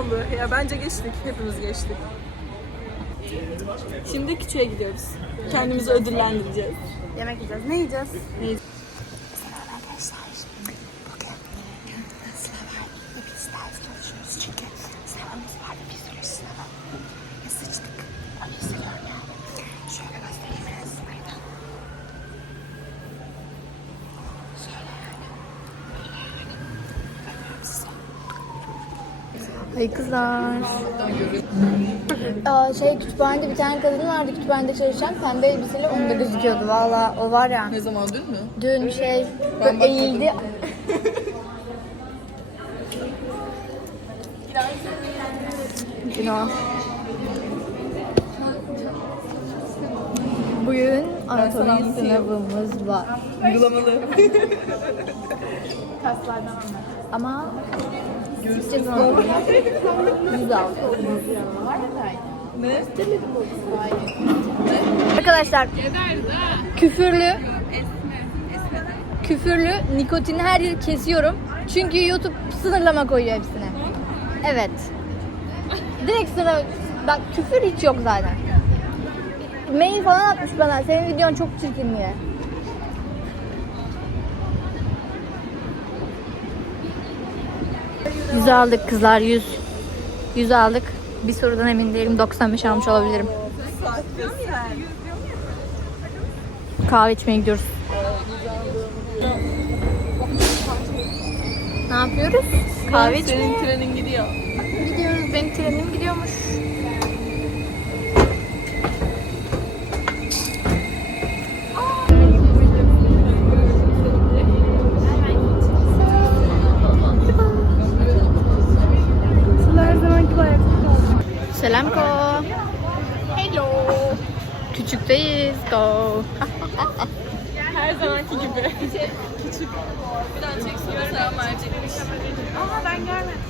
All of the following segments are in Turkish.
oldu. Ya bence geçtik. Hepimiz geçtik. Şimdi küçüğe gidiyoruz. Kendimizi ödüllendireceğiz. Yemek yiyeceğiz. Ne yiyeceğiz? Ay kızlar. Aa, şey kütüphanede bir tane kadın vardı kütüphanede çalışan pembe elbiseli onda gözüküyordu valla o var ya. Ne zaman dün mü? Dün şey Ben eğildi. Günah. Bugün anatomi sınavımız var. Uygulamalı. Ama Ne? Arkadaşlar küfürlü küfürlü nikotini her yeri kesiyorum. Çünkü YouTube sınırlama koyuyor hepsine. Evet. Direkt sınır. Bak küfür hiç yok zaten. Mail falan atmış bana. Senin videon çok çirkin diye. Yüz aldık kızlar yüz. Yüz aldık. Bir sorudan emin değilim. 95 almış olabilirim. Kahve içmeye gidiyoruz. Ne yapıyoruz? Kahve içmeye Senin trenin gidiyor. gidiyoruz. Benim trenim gidiyormuş. Selam ko. Hello. Küçükteyiz go. Her zamanki gibi. Küçük. Bir daha çeksin selam verecekmiş. Ama ben gelmedim.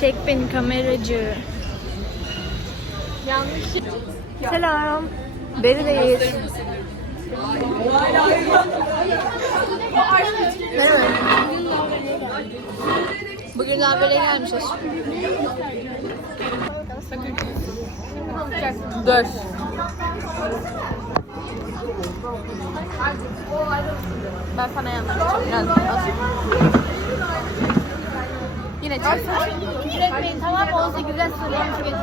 Çek beni kameracı. Yanlış. Selam. Beri'deyiz. Merhaba. Bugün böyle gelmişiz. Dur. Ben sana yanlış Gel. al. Yine çek. Küfür etmeyin tamam mı? 18'den sınırlamış getiriyor.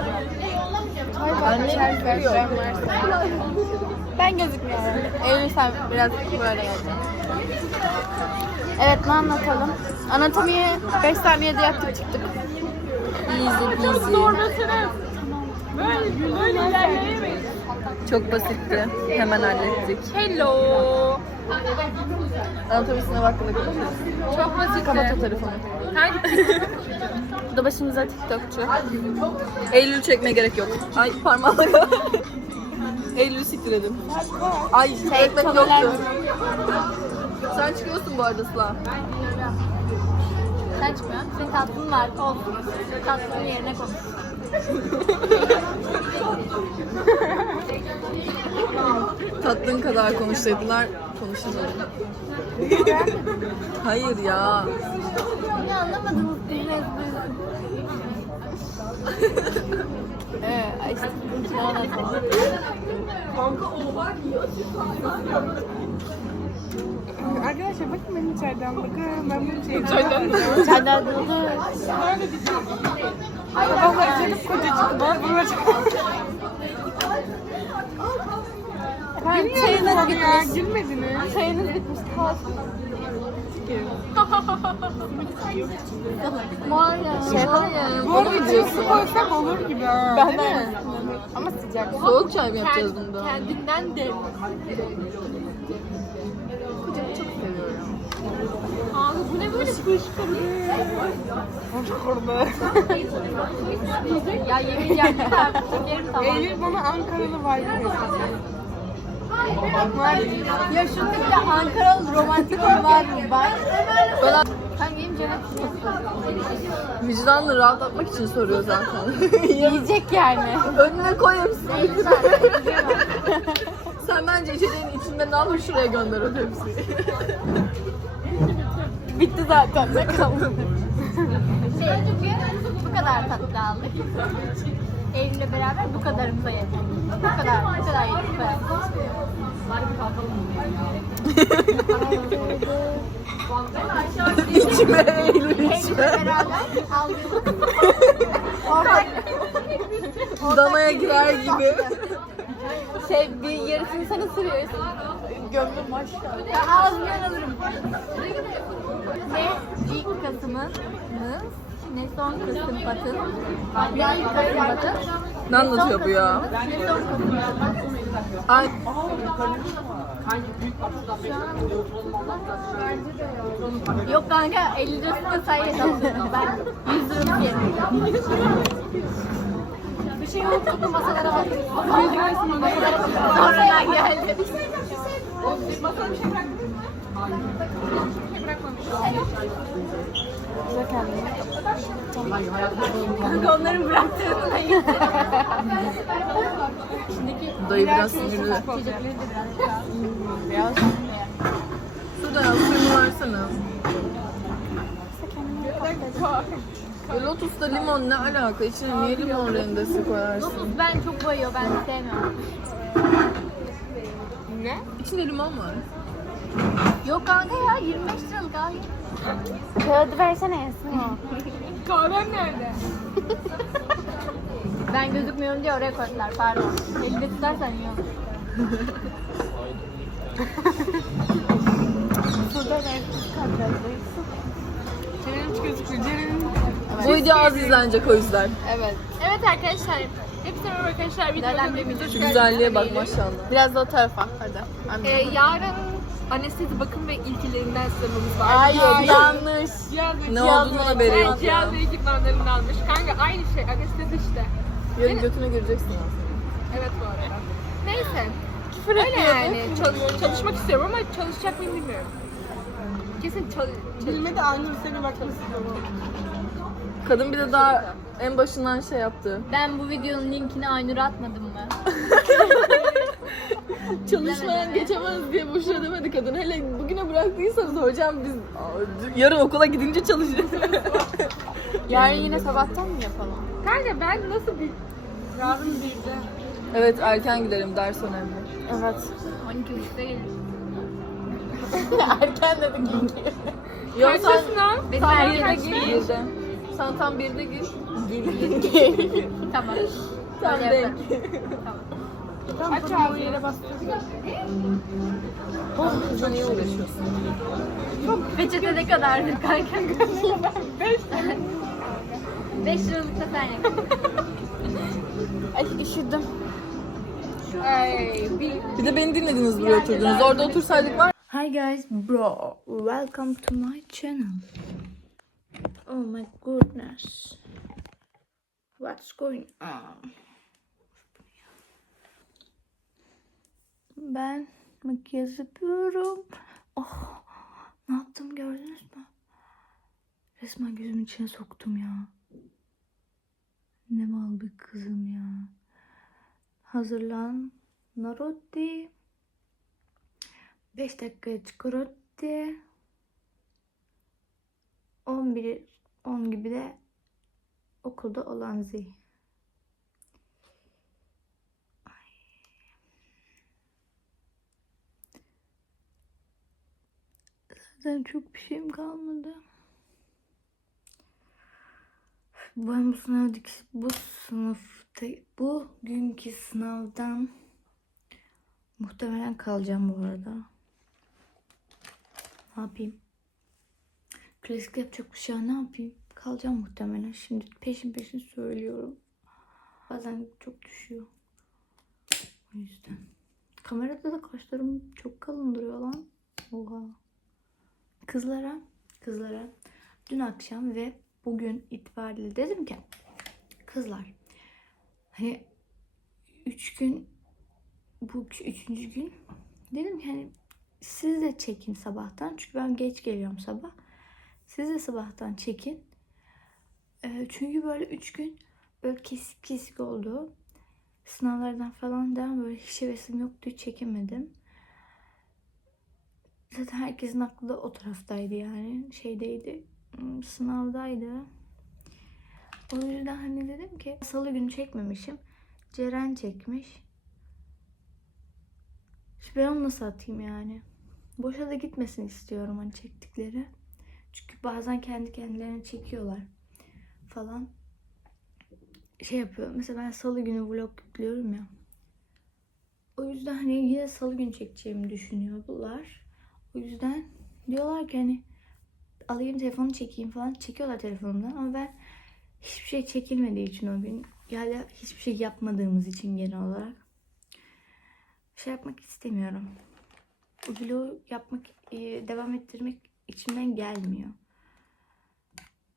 Annem görüyor. Ben gözükmüyorum. Eylül sen biraz böyle geleceksin. Evet ne anlatalım? Anatomiye 5 saniyede yaptık çıktık. Easy peasy. Çok basitti. Hemen hallettik. Hello. Anatomisine hakkında konuşuyoruz. Çok basit. Kapat o telefonu. Bu da başımıza TikTokçu. Eylül çekmeye gerek yok. Ay parmağına Eylül'ü siktirelim. Ay ekmek yoktu. Sen çıkıyorsun bu arada Sıla. Sen çıkmıyorsun. Senin tatlın var. Olsun. Tatlının yerine konuş. Tatlın kadar konuşsaydılar konuşamadım. Hayır ya. Ne anlamadınız siz Ee, ay işte içine anlatalım. Arkadaşlar bakın ben içeriden bakıyorum. Ben bunu içeriden Çaylar dolu. Sabahlar çekip kocacık. Bana bunu Efendim çayınız bitmiş. Gülmediniz. Çayınız bitmiş. Kalsın. Var ya. Şey. Bu arada içine su koysam olur gibi ha. Ben değil mi? Ama sıcak. Soğuk çay mı yapacağız bunda? Kendinden de. Abi bu ne böyle fışkırıyor? Hoş kurdu. Ya yemin şekerim tamam. Eylül bana Ankaralı vibe. Ya şunda bir de Ankaralı romantik var mı? Bana... Ben benim cennet Vicdanla rahatlatmak için soruyor zaten. Yiyecek yani. Önüne koy hepsini. Sen bence içeceğin içinde ne yapar şuraya gönder o hepsini. Bitti zaten. Ne kaldı? Bu kadar tatlı aldık. Eylül'le beraber bu kadarımıza yedik. Bu kadar, bu kadar. İçime eğilir Eylül'le içime. beraber aldığımız ortak Damaya girer gibi. şey bir yarısını sen ısırıyorsun. Gömdüm aşağı. Ağzımdan alırım. Ne ilk Kasım'ın ne son Kasım Batı. Ne ilk Kasım Batı. Ne anlatıyor bu ya? Ne son Kasım Batı. Ay, Yok kanka 50 lirasını sen yaşattın. Ben 100 lirası yedim. Bir şey unuttum masalara bak. Masalara bak. Sonradan geldi. Kanka onların bıraktığını da yedim. dayı biraz sinirli. Biraz Şuradan al suyunu versene. E, Lotus'ta limon ne alaka? İçine niye limon rendesi koyarsın? Lotus ben çok bayıyor. Ben sevmiyorum. Ne? İçinde limon var. Yok kanka ya 25 liralık abi. Kağıdı versene Esin o. Kahvem nerede? Ben gözükmüyorum diye oraya koydular pardon. Elinde tutarsan iyi olur. Senin hiç gözükmüyor. Ceren'in Bu video az izlenecek o yüzden. Evet. Evet arkadaşlar. Hepsi merhaba arkadaşlar. Videoda. Şu güzelliğe bak maşallah. Biraz da o tarafa. Hadi. Ee, yarın anestezi bakım ve ilgilerinden sınavımız var. Hayır yanlış. Yazdık. Ne olduğunu haberi Evet, yok cihaz ve ekipmanlarını almış. Kanka aynı şey. Anestezi işte. Yarın götüne gireceksin aslında. Evet bu arada. Neyse. Küfür Öyle yani. Çalış- çalışmak istiyorum ama çalışacak mıyım bilmiyorum. Kesin çalış... Bilmedi annem seni bakmak istiyorum. Kadın bir de daha en başından şey yaptı. Ben bu videonun linkini Aynur'a atmadım mı? Çalışmayan geçemez diye boşuna demedi kadın. Hele bugüne bıraktıysanız hocam biz yarın okula gidince çalışacağız. Yarın yine sabahtan mı yapalım? Kanka ben nasıl bir... Yarın birde. evet erken gidelim ders önemli. Evet. 12.30'da gelir. Erken dedik çünkü. Yok Kaçta sen, sınav? Benim sen birde yerden gir. geliyor. Birde. Sen tam birde gir. Tamam. Tam Öyle denk. yaparım. Aç abi. Yere bastır. Çocuğa niye uğraşıyorsun? Peçete ne kadardır kanka? 5 liralık da sen yap. Ay üşüdüm. Ay, bir... Bir de beni dinlediniz buraya oturdunuz. Orada otursaydık var. Hi guys, bro. Welcome to my channel. Oh my goodness. What's going on? Ben makyaj yapıyorum. Oh, ne yaptım gördünüz mü? Resmen gözümün içine soktum ya. Ne mal bir kızım ya. Hazırlan. Narotti. 5 dakikaya çikorotti. 11 10 gibi de okulda olan zi. Ay. Zaten çok bir şeyim kalmadı. Ben bu sınavdaki bu sınıfta bu günkü sınavdan muhtemelen kalacağım bu arada. Ne yapayım? Klasik yapacak bir şey ne yapayım? Kalacağım muhtemelen. Şimdi peşin peşin söylüyorum. Bazen çok düşüyor. O yüzden. Kamerada da kaşlarım çok kalın duruyor lan. Oha. Kızlara, kızlara dün akşam ve bugün itibariyle dedim ki kızlar hani üç gün bu üçüncü gün dedim ki hani siz de çekin sabahtan çünkü ben geç geliyorum sabah. Siz de sabahtan çekin. Ee, çünkü böyle üç gün böyle kesik kesik oldu. Sınavlardan falan da böyle hiç hevesim yoktu çekemedim. Zaten herkesin aklı da o taraftaydı yani. Şeydeydi. hmm, Sınavdaydı. O yüzden hani dedim ki salı günü çekmemişim. Ceren çekmiş. Şimdi ben onu nasıl atayım yani? Boşa da gitmesin istiyorum hani çektikleri. Çünkü bazen kendi kendilerine çekiyorlar falan. Şey yapıyor. Mesela ben salı günü vlog yüklüyorum ya. O yüzden hani yine salı günü çekeceğimi düşünüyorlar. O yüzden diyorlar ki hani alayım telefonu çekeyim falan. Çekiyorlar telefonumdan ama ben hiçbir şey çekilmediği için o gün yani hiçbir şey yapmadığımız için genel olarak şey yapmak istemiyorum. Bu vlogu yapmak, e, devam ettirmek içimden gelmiyor.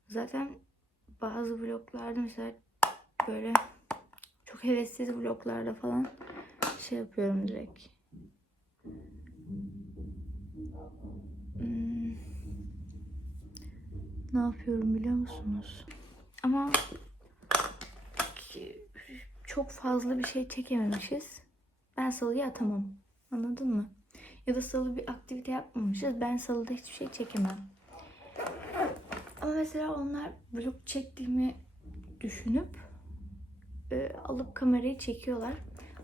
Zaten bazı vloglarda mesela böyle çok hevessiz vloglarda falan şey yapıyorum direkt. Hmm. Ne yapıyorum biliyor musunuz? Ama çok fazla bir şey çekememişiz. Ben salıya atamam. Anladın mı? Ya da salı bir aktivite yapmamışız. Ben salıda hiçbir şey çekemem. Ama mesela onlar vlog çektiğimi düşünüp e, alıp kamerayı çekiyorlar.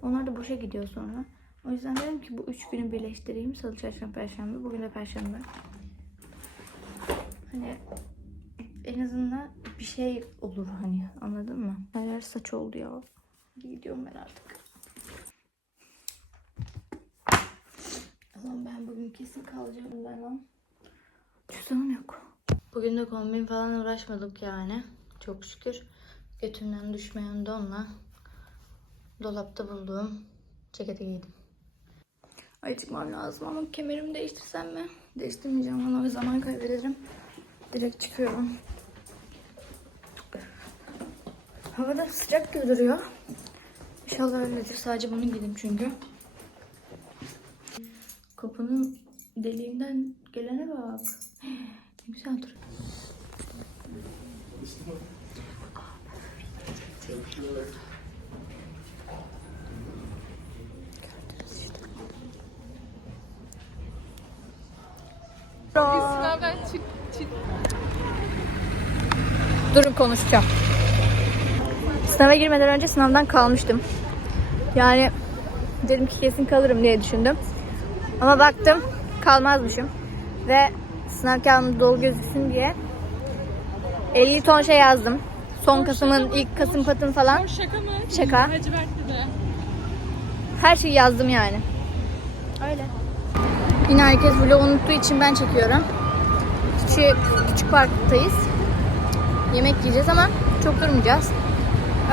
Onlar da boşa gidiyor sonra. O yüzden dedim ki bu üç günü birleştireyim. Salı, çarşamba, perşembe. Bugün de perşembe. Hani en azından bir şey olur hani anladın mı? Her saç oldu ya. Gidiyorum ben artık. Allah'ım ben bugün kesin kalacağım ben lan. Cüzdanım yok. Bugün de kombin falan uğraşmadık yani. Çok şükür. Götümden düşmeyen donla dolapta bulduğum ceketi giydim. Ay çıkmam lazım ama kemerimi değiştirsem mi? Değiştirmeyeceğim ama zaman kaybederim. Direkt çıkıyorum. Hava da sıcak duruyor. İnşallah öyledir. Sadece bunu giydim çünkü. Kapının deliğinden gelene bak. Ne güzel duruyor. Sınavdan çık, çık. Durun konuşacağım. Sınava girmeden önce sınavdan kalmıştım. Yani dedim ki kesin kalırım diye düşündüm. Ama baktım kalmazmışım. Ve sınav kağıdım dolu gözüksün diye 50 ton şey yazdım. Son Kasım'ın ilk Kasım patın falan. Şaka mı? Şaka. Her şeyi yazdım yani. Öyle. Yine herkes vlog unuttuğu için ben çekiyorum. Küçük, küçük parktayız. Yemek yiyeceğiz ama çok durmayacağız.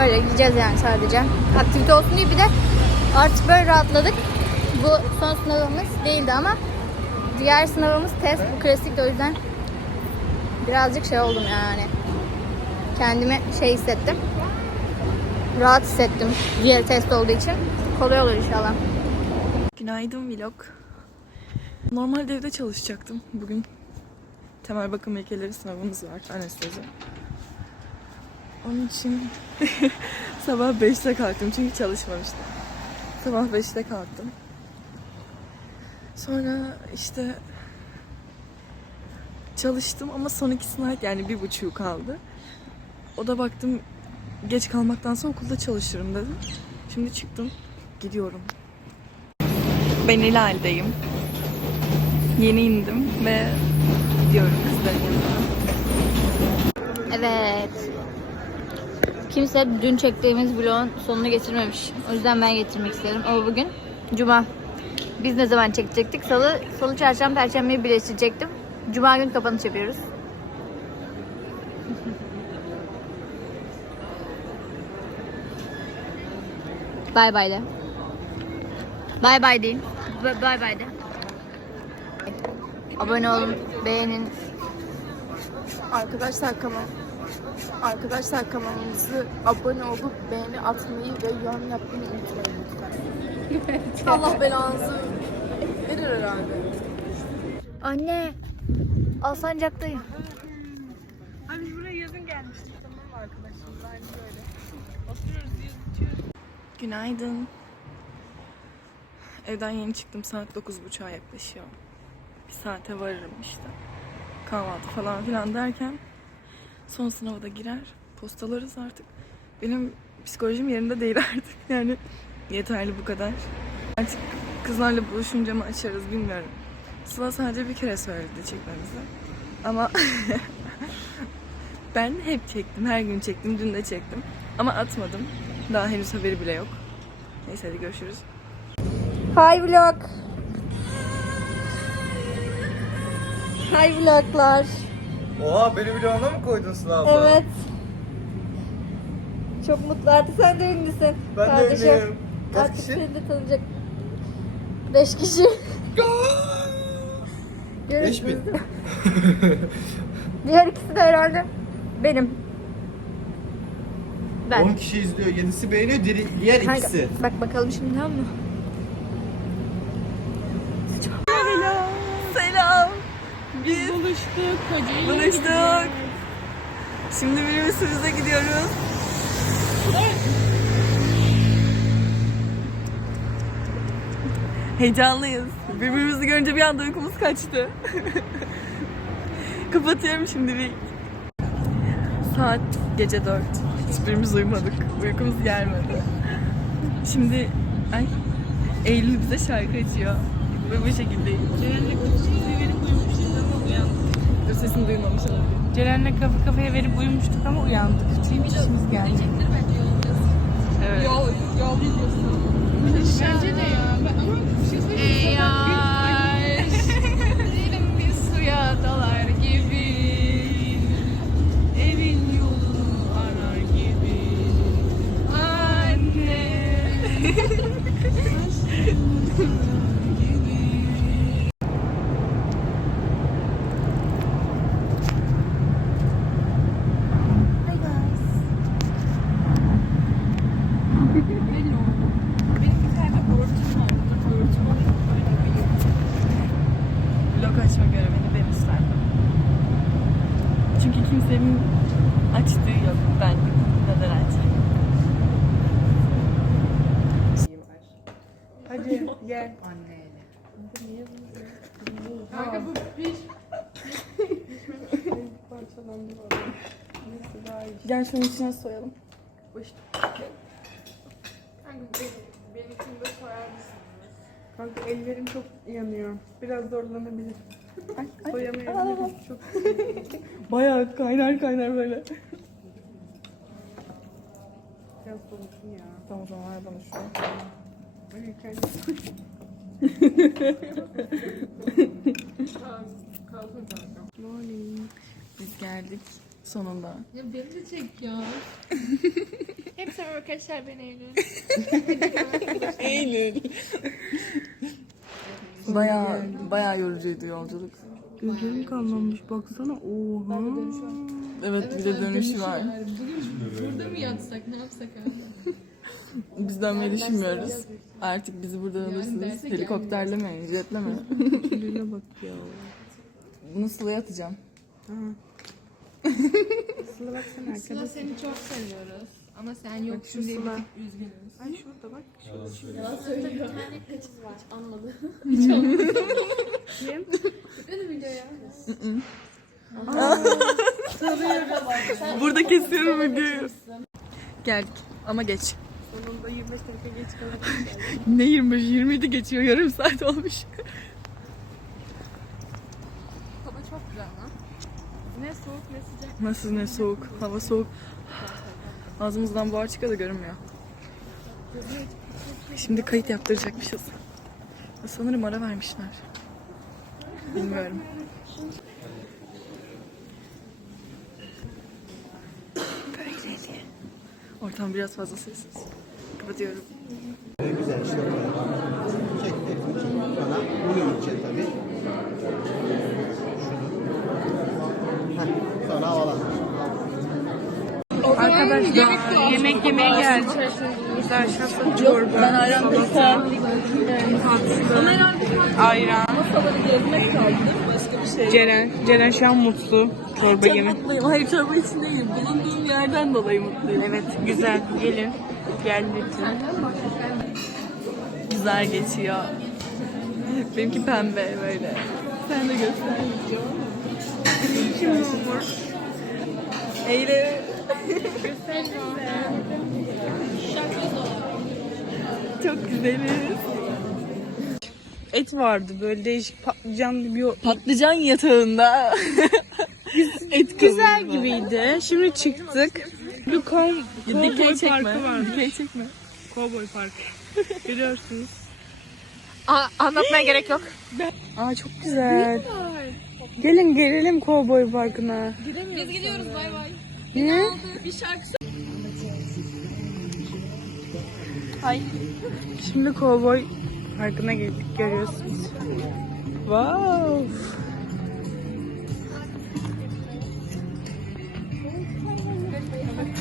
Öyle gideceğiz yani sadece. Aktivite olsun diye bir de artık böyle rahatladık. Bu son sınavımız değildi ama diğer sınavımız test. Bu klasikti o yüzden birazcık şey oldum yani. Kendimi şey hissettim. Rahat hissettim diğer test olduğu için. Kolay olur inşallah. Günaydın vlog. Normalde evde çalışacaktım. Bugün temel bakım ilkeleri sınavımız var. Anestezi. Onun için sabah 5'te kalktım çünkü çalışmamıştım. Sabah 5'te kalktım. Sonra işte çalıştım ama son iki sınav yani bir buçuğu kaldı. O da baktım geç kalmaktansa okulda çalışırım dedim. Şimdi çıktım. Gidiyorum. Ben İlal'deyim. Yeni indim ve gidiyorum kızların yanına. Evet. Kimse dün çektiğimiz vlogun sonunu getirmemiş. O yüzden ben getirmek istedim. Ama bugün Cuma. Biz ne zaman çekecektik? Salı, Salı, Çarşamba, Perşembe'yi birleştirecektim. Cuma gün kapanış yapıyoruz. Bay bay de. Bay bay deyin. Bay bay de. Abone olun, beğenin. Arkadaşlar kanal Arkadaşlar kanalımızı abone olup beğeni atmayı ve yorum yapmayı unutmayın lütfen. Allah belanızı verir herhalde. Anne, Alsancak'tayım. Hani biz buraya yazın gelmiştik tamam mı arkadaşlar? Aynı böyle. Oturuyoruz, içiyoruz. Günaydın. Evden yeni çıktım. Saat 9.30'a yaklaşıyor. Bir saate varırım işte. Kahvaltı falan filan derken son sınava da girer. postalarız artık. Benim psikolojim yerinde değil artık. Yani yeterli bu kadar. Artık kızlarla buluşunca mı açarız bilmiyorum. Sıla sadece bir kere söyledi çekmemizi. Ama ben hep çektim. Her gün çektim. Dün de çektim. Ama atmadım. Daha henüz haberi bile yok. Neyse hadi görüşürüz. Hi vlog. Hi vloglar. Oha beni vloguna mı koydun Sıla abla? Evet. Çok mutlu. Artık sen de ünlüsün. Ben Kardeşim. de ünlüyüm. Kaç Artık kişi? seni de tanıyacak. Beş kişi. Beş. Görüşürüz. Diğer ikisi de herhalde benim. Ben. 10 kişi izliyor, 7'si beğeniyor, diğer Kanka, ikisi. Bak bakalım şimdi tamam mı? Selam. Selam. Buluştuk. Buluştuk. Şimdi minibüsümüze gidiyoruz. Heyecanlıyız. Birbirimizi görünce bir anda uykumuz kaçtı. Kapatıyorum şimdilik. Saat gece 4. Hiçbirimiz uyumadık. Uykumuz gelmedi. Şimdi ay Eylül bize şarkı açıyor. Ve bu şekildeyiz. Sesini duymamış olabilir. Ceren'le kafa kafaya verip uyumuştuk ama uyandık. Çünkü işimiz geldi. Evet. Dilim Hadi gel. Gel şunun içine soyalım. Kanka ellerim çok yanıyor. Biraz zorlanabilir. Soyamayabilirim. Çok Bayağı kaynar kaynar böyle. biraz soğuksun ya. Tamam o zaman ver bana şunu. Biz geldik sonunda. Ya beni de çek ya. Hepsi arkadaşlar ben Eylül. Eylül. bayağı bayağı yorucuydu yolculuk. Gözlerim kanlanmış baksana. Oha. Evet, bir de dönüşü var. Burada mı yatsak ne yapsak abi? Biz dönmeyi düşünmüyoruz. Artık bizi buradan alırsınız. derse Helikopterle mi, jetle mi? Kilüne bak ya. Bunu Sıla'ya atacağım. Sıla baksana Sıla arkadaş. seni çok seviyoruz. Ama sen yoksun diye bir Sıla. tık üzgünüz. Ay şurada bak. Burada kesiyorum videoyu. Geldik ama geç. Sonunda 25 dakika geç kaldık. Ne 25 27 geçiyor yarım saat olmuş. Hava çok güzel lan. Ne soğuk ne sıcak. Nasıl ne soğuk, hava soğuk. Ağzımızdan buhar çıkıyor da görünmüyor. Şimdi kayıt yaptıracakmışız. Sanırım ara vermişler. Bilmiyorum. Böyleli. Ortam biraz fazla sessiz. Kapatıyorum. Güzel işte. Çektik. Bana bunu yiyeceksin tabii. Sonra havalandır. Arkadaşlar yemek yemeye geldik. Arkadaşlar çorba. Ben ayran Ayran. Ceren. Ceren şu an mutlu. Çorba Çok yeme. mutluyum. Hayır çorba için değil. Bulunduğum yerden dolayı mutluyum. Evet güzel. Gelin. Lütfen. Güzel geçiyor. Benimki pembe böyle. Sen de göster. Kim Eyle. Çok güzeliz. Et vardı böyle değişik patlıcan bir Patlıcan yatağında. et güzel gibiydi. Şimdi çıktık. Dikey Cowboy çekme. parkı var. Dikey çekme. Cowboy parkı. Görüyorsunuz. Aa, anlatmaya gerek yok. Aa çok güzel. Gelin gelelim Cowboy Parkı'na. Biz gidiyoruz bay bay. Niye? Bir şarkı Ay. Şimdi Cowboy Parkı'na geldik görüyorsunuz. Wow.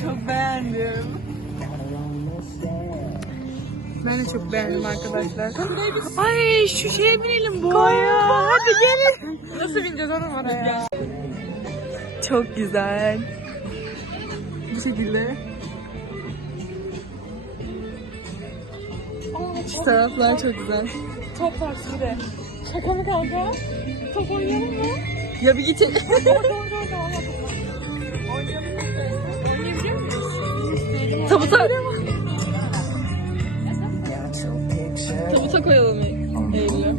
Çok beğendim. Ben de çok beğendim arkadaşlar. Ay şu şeye binelim boğaya. Hadi gelin. Nasıl bineceğiz oğlum oraya? Çok güzel. Bu şekilde. Şu taraflar çok güzel. Top var şurada. Şaka mı kanka? Top oynayalım mı? Ya bir git. Tabuta. Tabuta koyalım Eylül'ü.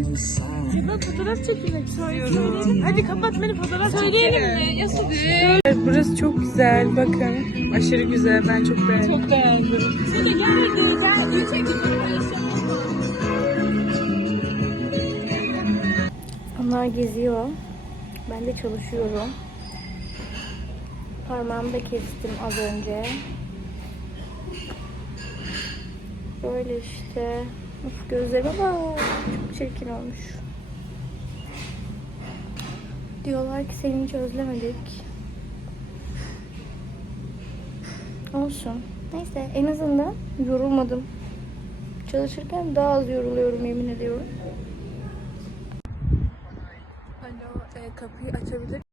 Fotoğraf çekmek istiyorum. Hadi kapat beni fotoğraf mi? Yasıl Evet, burası çok güzel. Bakın. Aşırı güzel. Ben çok beğendim. Çok beğendim. Onlar geziyor. Ben de çalışıyorum. Parmağımı da kestim az önce. Böyle işte. Of gözlerime bak. Çok çirkin olmuş. Diyorlar ki seni hiç özlemedik. Olsun. Neyse en azından yorulmadım. Çalışırken daha az yoruluyorum yemin ediyorum. Alo, e, kapıyı açabilir